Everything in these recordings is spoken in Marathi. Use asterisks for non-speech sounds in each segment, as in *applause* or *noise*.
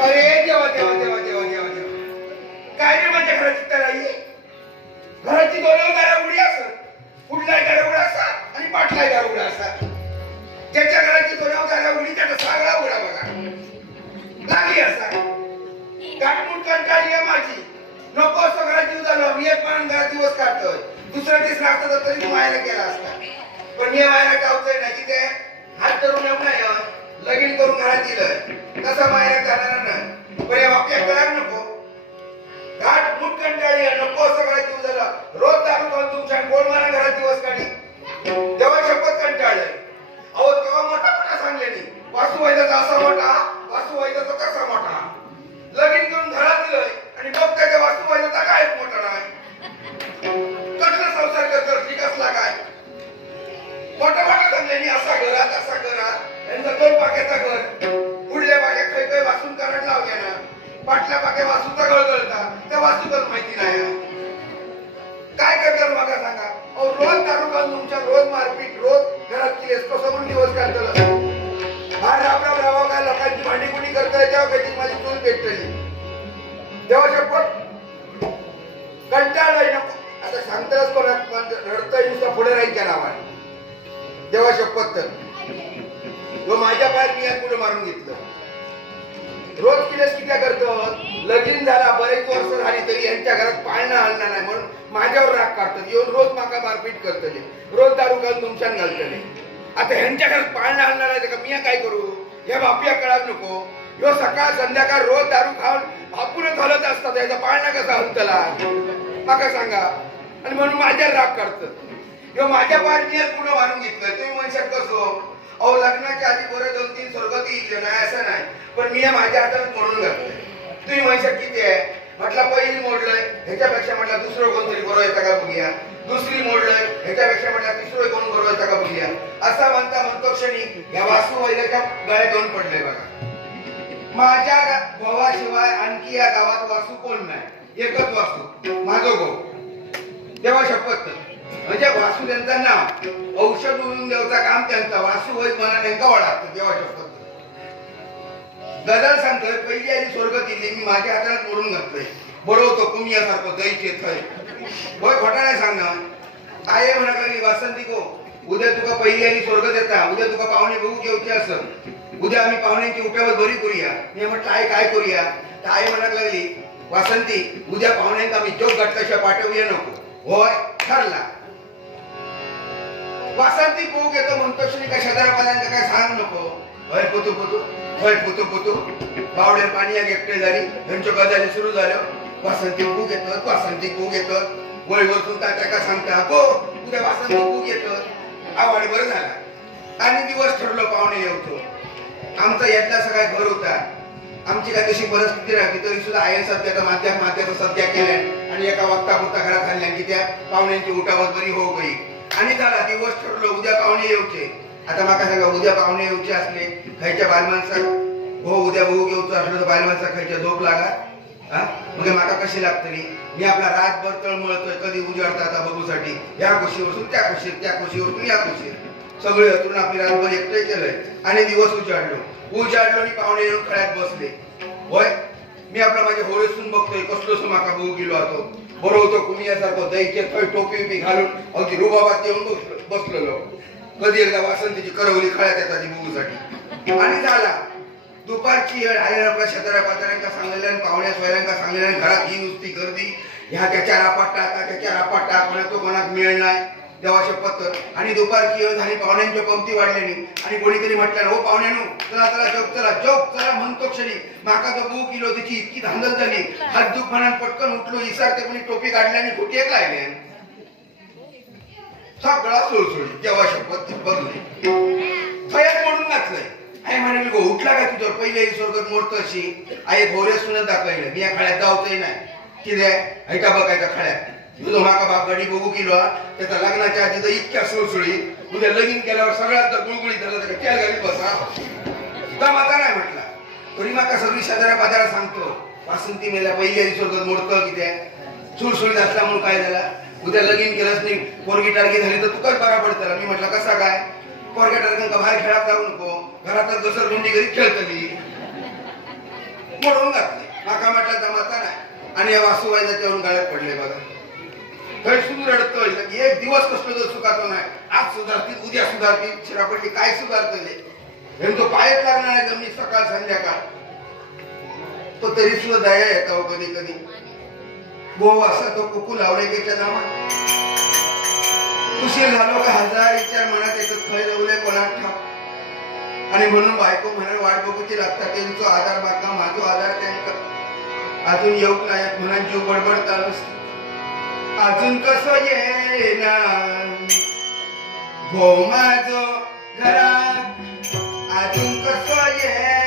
अरे देवा देवा देवा देवा देवा देवा. काय रे माझ्या घराची तराई? घराची दोन गाड्या उडी असत कुठलाही गाड्या उडा असा आणि पाठलाही गाड्या उडा असा. ज्याच्या घराची दोन गाड्या उडी त्याचा सगळा उघडा बघा. लागली असा. गाठमूट कंटाळी आहे माझी. नको असं घरात जीव झालं मी एक पण घरात दिवस काढतोय. दुसरा दिवस लागतं तरी मी व्हायला गेला असता. पण मी व्हायला गावतोय ना की ते हात धरून येऊ नाही लगीन करून घरात दिलं कसा माया जाणार नाही. पण या बाप्या करायला नको. घाट मुठ कंटाळली नको असं घरात जीव झाला रोज दाखवतो तुमच्या तुमच्या गोळमाना घरात दिवस काढी. तेव्हा शपथ कंटाळलंय अहो तेव्हा मोठा मोठा सांगले वासू वैद्याचा असा मोठा. वासू वैद्याचा कसा मोठा? लगीन करून घरात दिलंय आणि मग त्याच्या वासू वैद्याचा काय मोठा नाही. कसला संसार करतो ठीक असला काय? मोठा मोठा सांगले असा घरात असा घरात यांचा दोन पाक्याचा घर पुढल्या पाक्यात काही काही वासून कारण लावल्या ना पाटल्या पाक्या वासूचा गळगळता. त्या वासूचाच माहिती नाही. काय करतात मला सांगा? अहो रोज दारू तुमच्या रोज मारपीट रोज घरात केलेस कसं म्हणून दिवस काढतो बाहेर आपला रावा काय लोकांची भांडी कुणी करताय तेव्हा काही माझी चूल पेटली तेव्हा शपथ. कंटाळलाय नको आता सांगताच कोणा रडतंय नुसतं पुढे राहील त्या नावाने. देवा शपथ. तर व माझ्या पायात मी यात पुढे मारून घेतलं. रोज किलेस कित्या करतो. लगीन झाला बरेच वर्ष झाली तरी यांच्या घरात पाळणं हलणार नाही म्हणून माझ्यावर राग काढतात येऊन रोज माका मारपीट करतले रोज दारू घालून तुमच्यान घालतले आता ह्यांच्या घरात पाळणं हलणार नाही का मी काय करू? या बापया कळात नको. ह्यो सकाळ संध्याकाळ रोज दारू खाऊन आपणच हलत असतात. याचा पाळणा कसा हलतला माका सांगा. आणि म्हणून माझ्या राग काढतात ह्यो माझ्या पाळणीवर पुढे मारून घेतलं. तुम्ही म्हणशात कसो? अहो लग्नाच्या आधी बरं दोन तीन स्वर्गती इथले नाही असं नाही. पण मी माझ्या हातात म्हणून घातलंय. तुम्ही म्हणशात किती आहे? म्हटलं पहिली मोडलंय ह्याच्यापेक्षा म्हटलं दुसरं कोणतरी बरं येतं का बघूया? दुसरी मोडलंय ह्याच्यापेक्षा म्हटलं तिसरं कोण बरं येतं का बघूया? असं म्हणता म्हणतो क्षणी या वासू वैद्याच्या गळ्यात दोन पडले बघा. माझ्या भावाशिवाय आणखी या गावात वासू कोण नाही? एकच वासू माझो गो देवा शपथ म्हणजे वासू त्यांचं नाव. औषध उरून देवचा काम त्यांचा. वासू वैद मला नेमका वळागतो. देवा शपथ गजल सांगतोय पहिली आधी स्वर्ग दिली मी माझ्या हातात मोडून घातलंय. बळवतो कुमियासारखं दैचे थय होय खोटा नाही सांगणार आहे म्हणा लागली वासंती को उद्या तुका पहिली आली स्वर्ग देता. उद्या तुका पाहुणे बघू घेऊचे असं. उद्या आम्ही पाहुण्यांची उठ्यावर बरी करूया. मी म्हटलं आई काय करूया? तर आई म्हणत लागली वासंती उद्या पाहुण्यांका आम्ही जोग घातल्याशिवाय पाठवूया नको. होय ठरला. वासंती बूक येतो म्हणतो श्री का शेजारपाल्यांका काय सांग नको. होय पुतू पुतू होय पुतू पुतू. बावडे पाणी या एकटे झाली ह्यांच्या गजाली सुरू झाल्या वासंती बूक येतं वासंती बूक येतं. वय वरतून तात्या का सांगता हो उद्या वासंती बूक येतं. आवड बरं झाला. आणि दिवस ठरलो पाहुणे येतो आमचा यातला सगळा घर होता. आमची काय तशी परिस्थिती राहते तरी सुद्धा आयन सध्याचा माध्या माध्याचा सध्या केल्या. आणि एका वक्ता होता घरात आणल्या की त्या पाहुण्यांची उठावत बरी हो गई. आणि झाला दिवस ठरलो उद्या पाहुणे येऊचे. आता माका सांगा उद्या पाहुणे येऊचे असले खायच्या बालमानसा हो उद्या भाऊ घेऊचो असलो तर बालमानसा खायच्या झोप लागा? हा? म्हणजे माका कशी लागतली मी आपला रातभर तळमळतोय कधी उजाडता आता बघूसाठी. या खुशीवरून त्या खुशीत त्या खुशीवरून या खुशीत सगळे अतून आपली रातभर एकटे केलंय. आणि दिवस उजाडलो. उजाडलो आणि पाहुणे येऊन खळ्यात बसले. होय? मी आपला माझ्या होळीसून बघतोय कसलो समाका भाऊ गेलो होतो बरोबर होतो कुमियासारखं दैचे थंय टोपी बिपी घालून अगदी रुबाबात येऊन बसलेलो. कधी एकदा वासंतीची करवली खळ्यात येतात बघूसाठी. आणि झाला. दुपारची वेळ आल्या आपल्या शेजाऱ्या पाजाऱ्यांका सांगलेल्या पाहुण्या सोयऱ्यांका सांगलेल्या घरात ही नुसती गर्दी. ह्या त्याच्या रापाट टाका त्याच्या रापाट टाक कोणा तो कोणाक मिळणार देवाचे देवा शपथ आणि दुपारची वेळ झाली पाहुण्यांच्या पंक्ती वाढलेली. आणि कोणीतरी म्हटलं हो पाहुण्यानो चला चला जोग चला जोग चला म्हणतो क्षणी माका तो बू किलो तिची इतकी धांदल झाली. हात दुख म्हणून पटकन उठलो इसारते कोणी टोपी काढली आणि फुटी एक लागले सगळा सुळसुळी देवा शपथ बघली भयात म्हणून नाचलंय आई म्हणे मी गो उठला का तुझ्यावर? पहिले स्वर्गात मोडतो अशी. आई भोरे सुनत दाखवलं मी या खळ्यात जावतही नाही. किती ऐका बघायचा खळ्यात. तुझं माका बाप गाडी बघू किलो त्याचा लग्नाच्या आधी तर इतक्या सुळसुळी उद्या लगीन केल्यावर सगळ्यात गुळगुळी झालं तर त्या घरी बसा. सुद्धा माझा नाही म्हटला. तरी माका सगळी शेजाऱ्या बाजारा सांगतो वासंती मेल्या पहिल्या दिवसात मोडतं किती सुळसुळीत असला म्हणून काय झाला? उद्या लगीन केलंच नाही पोरगी टारगी झाली तर तुकाच बरा पडतला? मी म्हटलं कसा काय? पोरग्या टारगंका बाहेर खेळा जाऊ नको? घरातच जसर गुंडी घरी खेळतली. मोडून घातली. माका म्हटलं जमाता नाही. आणि या वासुबाईला तेवढून गाळ्यात पडले बघा. थंय सुरू रडतोय एक दिवस कसलो जर चुकातो नाही आज सुधारतील उद्या सुधारतील शिरापडली काय सुधारतले हे तो पायच लागणार नाही जमीन सकाळ संध्याकाळ. तो तरी सुद्धा दया येतो हो कधी कधी. गो असा तो कुकू लावलेच्या नावात. उशीर झालो का हजार विचार मनात येतात खय लावले कोणात ठाव आणि म्हणून बायको म्हणून वाट बघूची लागतात त्यांचा आधार बाका माझा आधार त्यांचा. अजून येऊक नाही. म्हणून जीव बडबड चालूच अजून कसं येणार? हो माझ घरात अजून कसं ये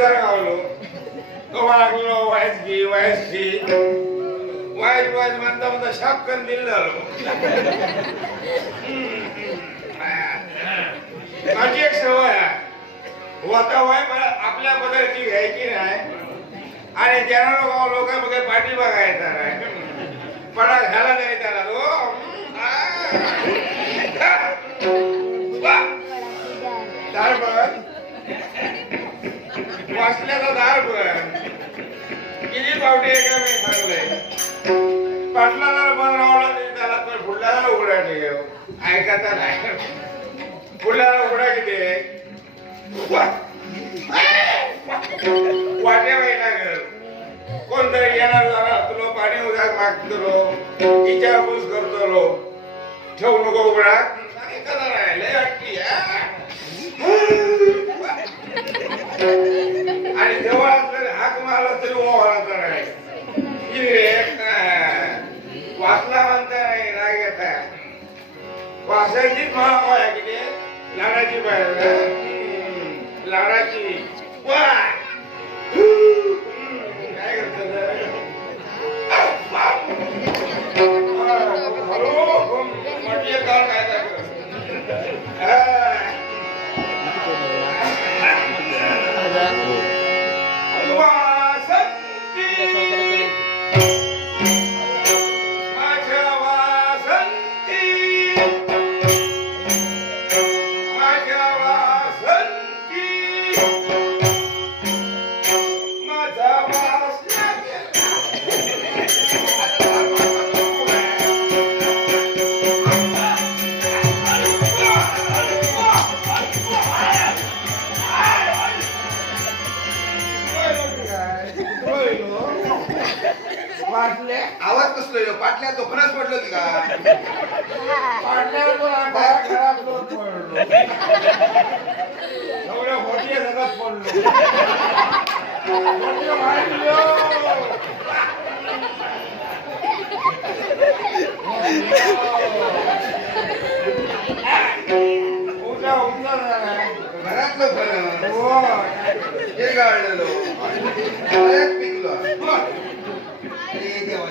जोरदार गावलो तो लागलो वायस घे वायस घे वायस वायस म्हणता म्हणता शापकन दिल झालो. माझी एक सवय आहे. होता वय मला आपल्या बदलची घ्यायची नाही. आणि ज्यांना गाव लोक बघत पाठी बघायचा नाही. पडा घ्यायला नाही त्याला तो. वाचल्याचा दार बघ किती पावटी एका मी सांगलंय पाटलाला बंद रावला तरी त्याला पण फुडल्याला उघडा ठेव ऐकायचा नाही. फुडल्याला उघडा किती वाट्या व्हायला घर. कोणतरी येणार जाणार तुला पाणी उद्या मागतलो इचारपूस करतो ठेवू नको उघडा. एखादा नाही. लय आणि देवळात जरी हाक मारला तरी ओवाळाचा नाही वाचला म्हणता नाही राग येत वासाची महावा आहे किती लाडाची बाहेर लाडाची वा! काय करत हे गाळलेलो. पायात पिकलो. अरे देवा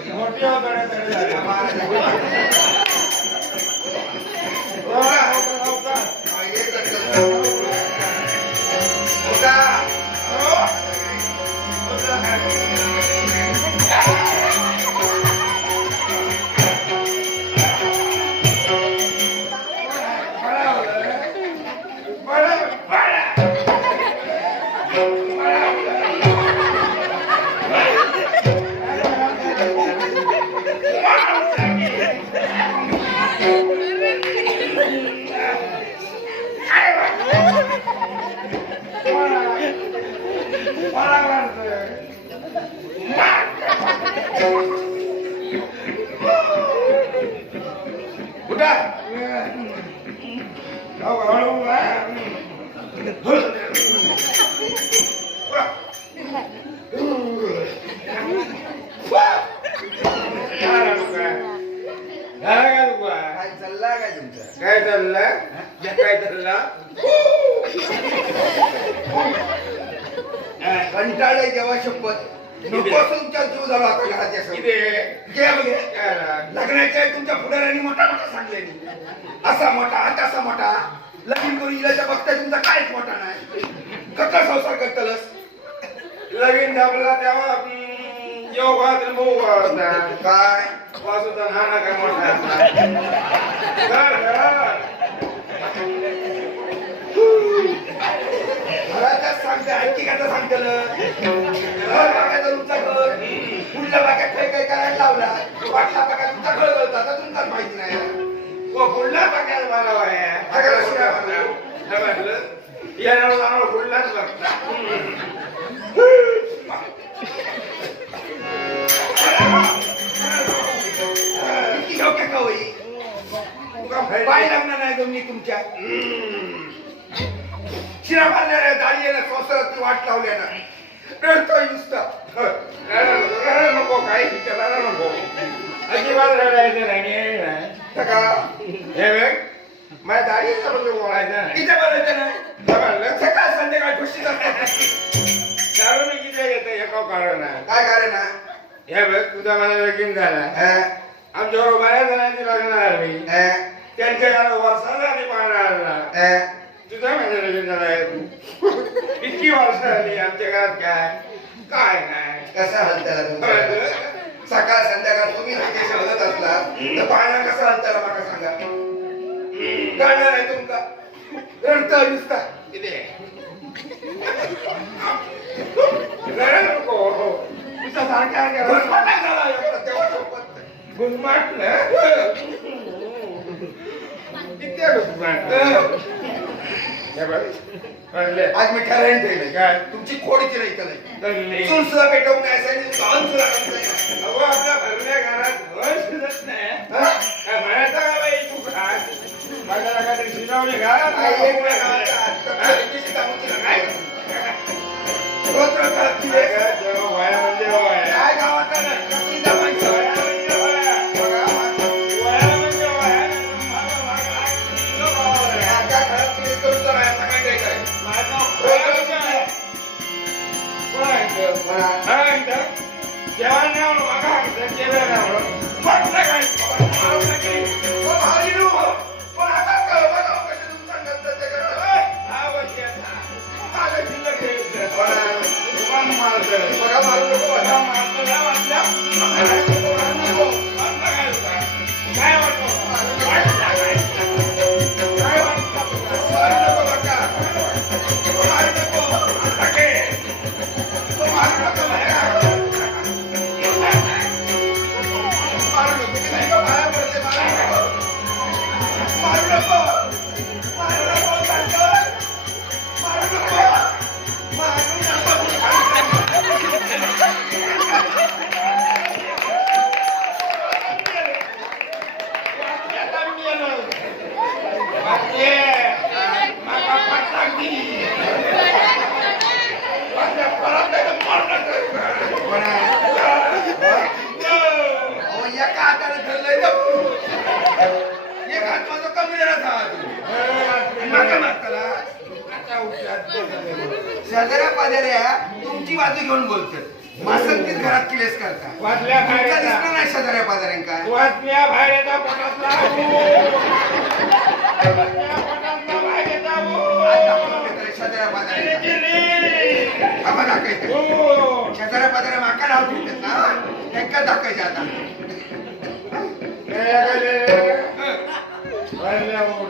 असा मोठा तसा मोठा. लगीन करून इलाच्या बघता तुमचा कायच मोठा नाही कसा संसार करतलस हो लगीन दाबला तेव्हा योग भाऊ वाजता काय? वासुदा नाना काय मोठा? सांगते आणखी काय सांगतल घर बघायचं तुमचं घर. पुढल्या बागेत काय काय करायला लावला? वाटला बघा तुमचा घर होता? तुमचा तुमचाच माहिती नाही. वो फुडला बघायला मला वाय. अगं, शिरा मला. काय म्हटलं येणार जाणार फुडलाच लागता किती योग्य का होई तुका फायदा पाय लागणार नाही जमिनी तुमच्या शिरा मारल्या दाढी संसारात वाट लावल्या ना. रडतोय नुसता रडायला नको काही रडायला नको अजिबात रडायचं नाही सका हे बघ माझ्या दाढी समजून बोलायचं नाही किती बोलायचं नाही सकाळ संध्याकाळ खुशी असतात दारू मी किती घेतो एका कारण आहे काय कारण आहे? हे वेग तुझा मला लगीन झाला अं, आमच्या बरोबर बऱ्याच जणांची लग्न झाली त्यांच्या घरात वर्षाला आणि पाहणार आला अं. तुझा माझं लगीन झालं इतकी वर्ष आली आमच्या घरात काय काय नाही कसं हलताला तुमचं सकाळ संध्याकाळ तुम्ही तिथे शोधत असला तर पाहणं कसं हलताला मला सांगा कळणार आहे तुमका रडतोय नुसता किती रडायला नको तुझा सारख्या घुसमट नाही झाला एवढा तेव्हा शपथ. गुणमाटलं किती गुणमाटलं अं, हे बघ आज मी ठरवून काय? तुमची खोडीची नाही तर नाही. चूल सुद्धा पेटवून असायची लहान सुद्धा करत नाही. अहो आपल्या भरल्या घरात घर शिजत नाही. हा? काय म्हणायचं का बाई तू काहीतरी शिजवली घा काय एक वेळा गावाचा आजचा पैकीची कामं केलं काय? रोज रोज घरातली वेळ. दुकान मारतोय. एका हाताने धरलंय एक हात माझा कमलेलाच हात मागा शेजाऱ्या पाजाऱ्या तुमची बाजू घेऊन बोलतात मासंतीत घरात किलेस करता वाचल्या तुमचा नाही शेजाऱ्या पाजाऱ्यांका वाचल्या भाड्याचा शेजाऱ्या पाजाऱ्या आम्हा दाखवायचं हो. शेजाऱ्या पाजाऱ्या माका नाव ठेवतात ना त्यांका दाखवायचं आता.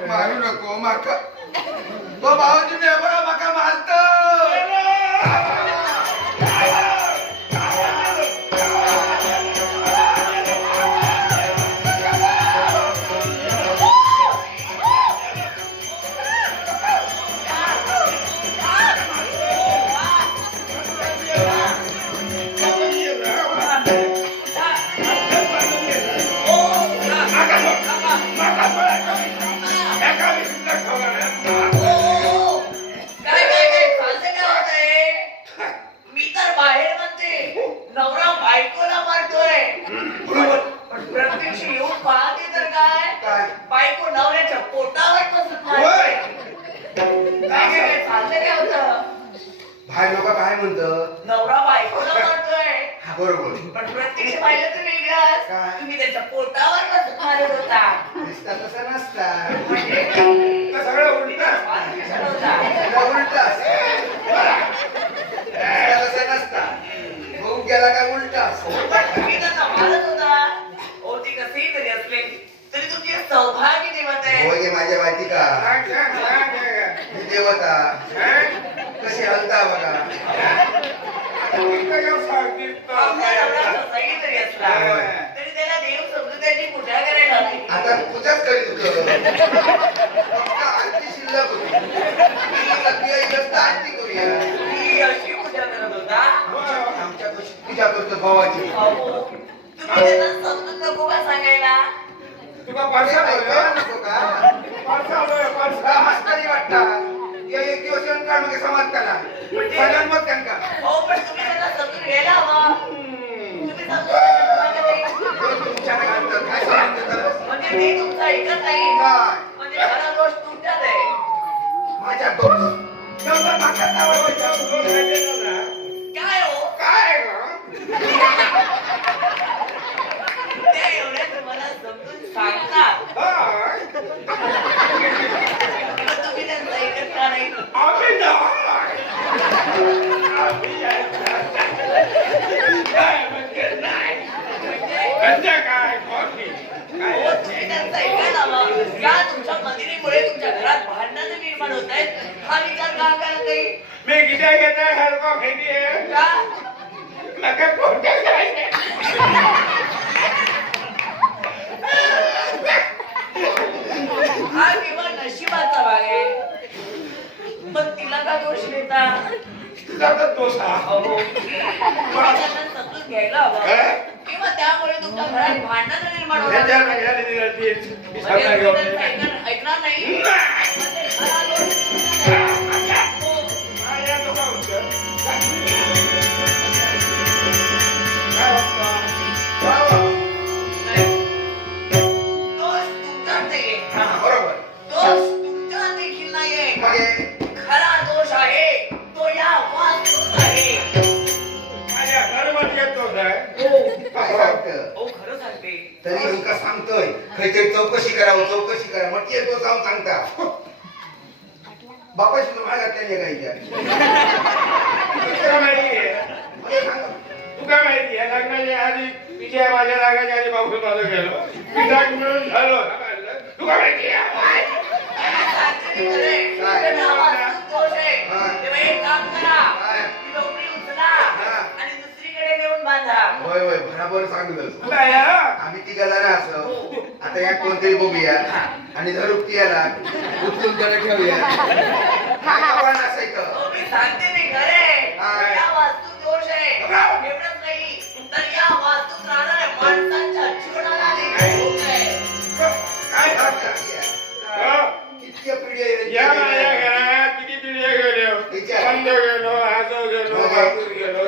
मारू नको माका ओ भाऊ नवरा बायकोला *laughs* मारतोय हा बरोबर. पण प्रत्यक्ष पाहिलं तर वेगळंच? तुम्ही त्याच्या पोटावर मारत होता? दिसता तसं नसता. म्हणजे सगळं उलट. मार कशाला होता त्याला उलट. असतं. दिसता तसं नसता. भाऊ गेला का उलट? असतो पण तुम्ही त्यांना मारत होता. ओ ती कसेही तरी असले. तरी तुमची सौभाग्य देवत आहे. होय गे माझ्या माहिती का देवता? कशी हलता बघा. आता? पूजाच करीत होतो. फक्त आरती शिल्लक होती. ही आरती करूया. मी अशी पूजा करत होता. आमच्या पूजा भावाची. सांगायला हे. ऐकायला आलोय? नको का काढ मग समाज त्याला सगळ्यां हो पण तुम्ही त्यांना समजून घ्यायला हवं. तुम्ही तुमच्या काय म्हणजे ते तुमचं ऐकत नाही. काय? म्हणजे दोष आहे. माझ्या. काय हो? काय गं? ते एवढ्या तुम्हाला समजून सांगतात हाय. पण तुम्ही त्यांचं ऐकत का नाही आम्ही नाही. आम्ही नाही म्हणजे नाही. म्हणजे म्हणजे काय? कॉफी. काय? हो, तुम्ही त्यांचं ऐकायला हवं का तुमच्या मंदिरीमुळे तुमच्या घरात भांडणं निर्माण होत आहेत हा विचार का करत नाही मी घेत आहे हलका का नका कोणत्या करायचे हा केवळ नशिबाचा भाग आहे पण तिला का दोष देता घ्यायला हवं? किंवा त्यामुळे तुमच्या घरात भांडणं निर्माण होणार ह्याच्या- नाही. हो खरं तरी तुमका सांगतोय. खैतरी चौकशी करावं चौकशी करा. मग ते तो जाऊन सांगता. बापाशी तुम्हाला घातल्या गायच्या तुला माहिती आहे? मला सांगा. तू काय माहिती आहे? लग्नाच्या आधी तिच्या माझ्या लागायच्या आधी बाबू माझं गेलो. पिठाक मिळून झालो. तू काय माहिती आहे? होय होय बराबर सांगितलं? आम्ही तिघा जण असं. आता या कोणतरी बघूया. आणि धरूक ती याला उचलून त्याला ठेवूया. काय आव्हान असायचं. हो, मी सांगते मी खरे काय? या वास्तूत दोष आहे. एवढंच नाही तर या वास्तूत राहणाऱ्या माणसांच्या जीवनाला देखील धोका आहे. काय? हो? या माझ्या घरात किती पिढ्या गेलो विचार. बंद गेलो आजो गेलो बापूस गेलो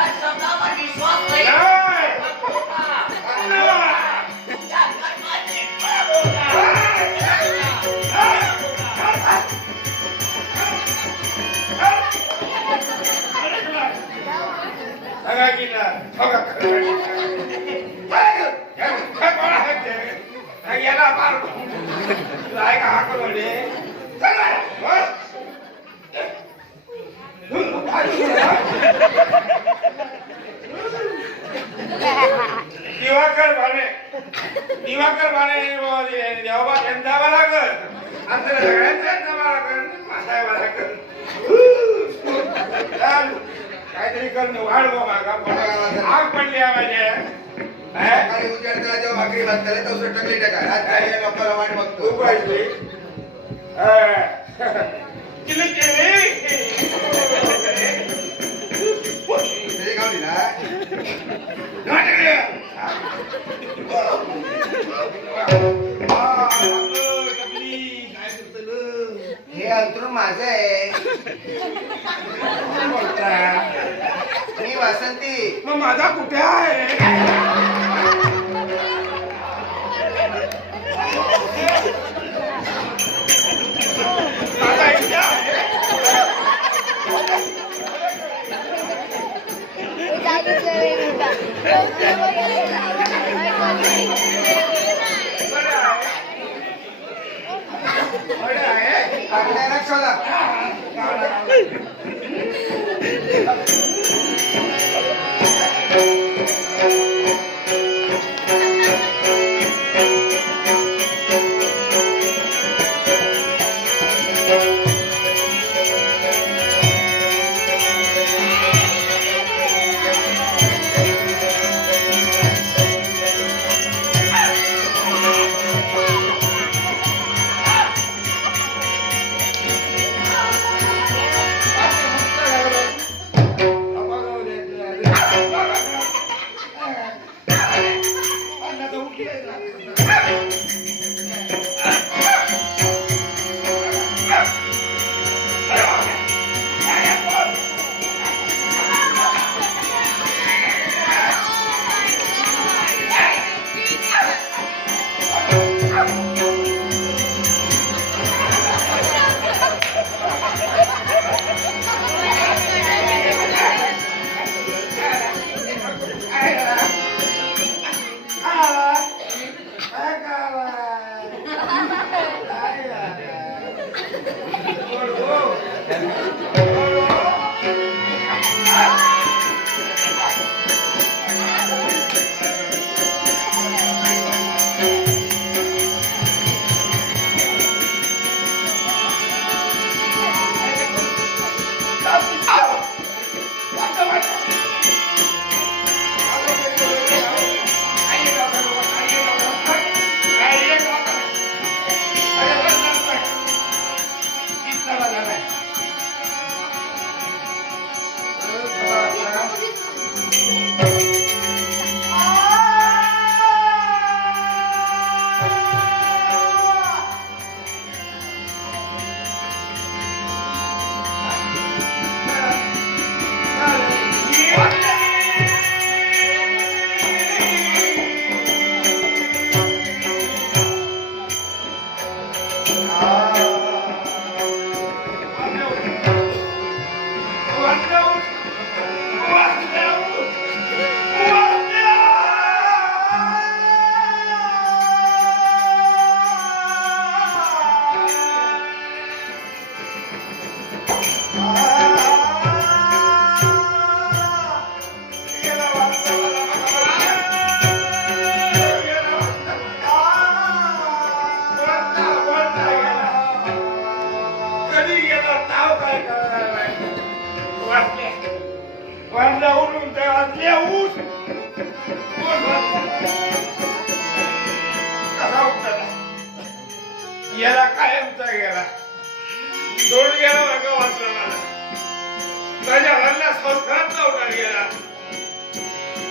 Thank you. हे अंतर माझं आहे मी वासंती मग माझा कुठे आहे சொல்ல याला कायमचा गेला. दोन गेला बघा वाचला. माझ्या हल्ला संस्कारात नव्हता गेला.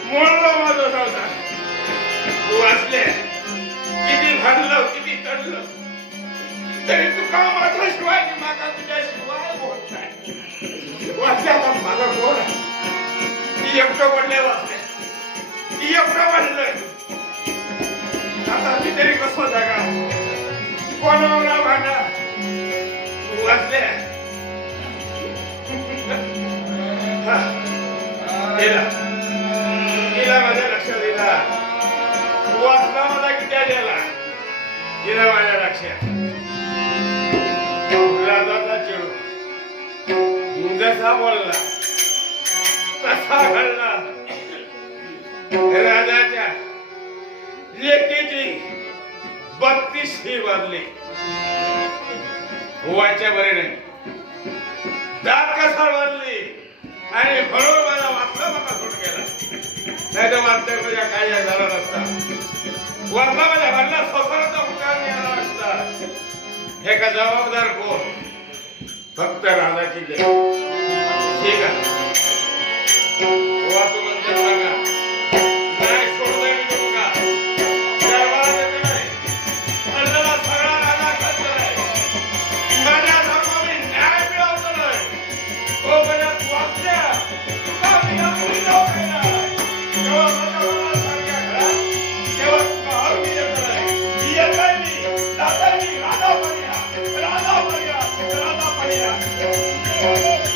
मोडलो माझा नव्हता तू वाचले. किती भांडलं किती तडलं. तरी तू का माझा शिवाय माझा तुझ्या शिवाय बोलत नाही? वाचल्या माझा कोण? ती एकटं पडले वाचले. ती एकटं पडलंय आता मी तरी कसं जागा कोणाला भांडा तू वाचले हा. गेला माझ्या लक्षात दिला तू वाचला मला किती गेला गेला माझ्या लक्षात. राजाचा चिडू. जसा बोलला. तसा घडला. राजाच्या लेकीची बत्तीसशी वाजली. होवाच्या बरे नाही. जात कसा वाजली आणि बरोबर मला वाचला मला सोडून गेला. नाही तर वाचल्या तुझ्या काही झाला नसता. वरला माझ्या भरला स्वतःचा उतार मिळाला असता हे का जबाबदार कोण? फक्त राजाची जय ठीक आहे. वाचू म्हणजे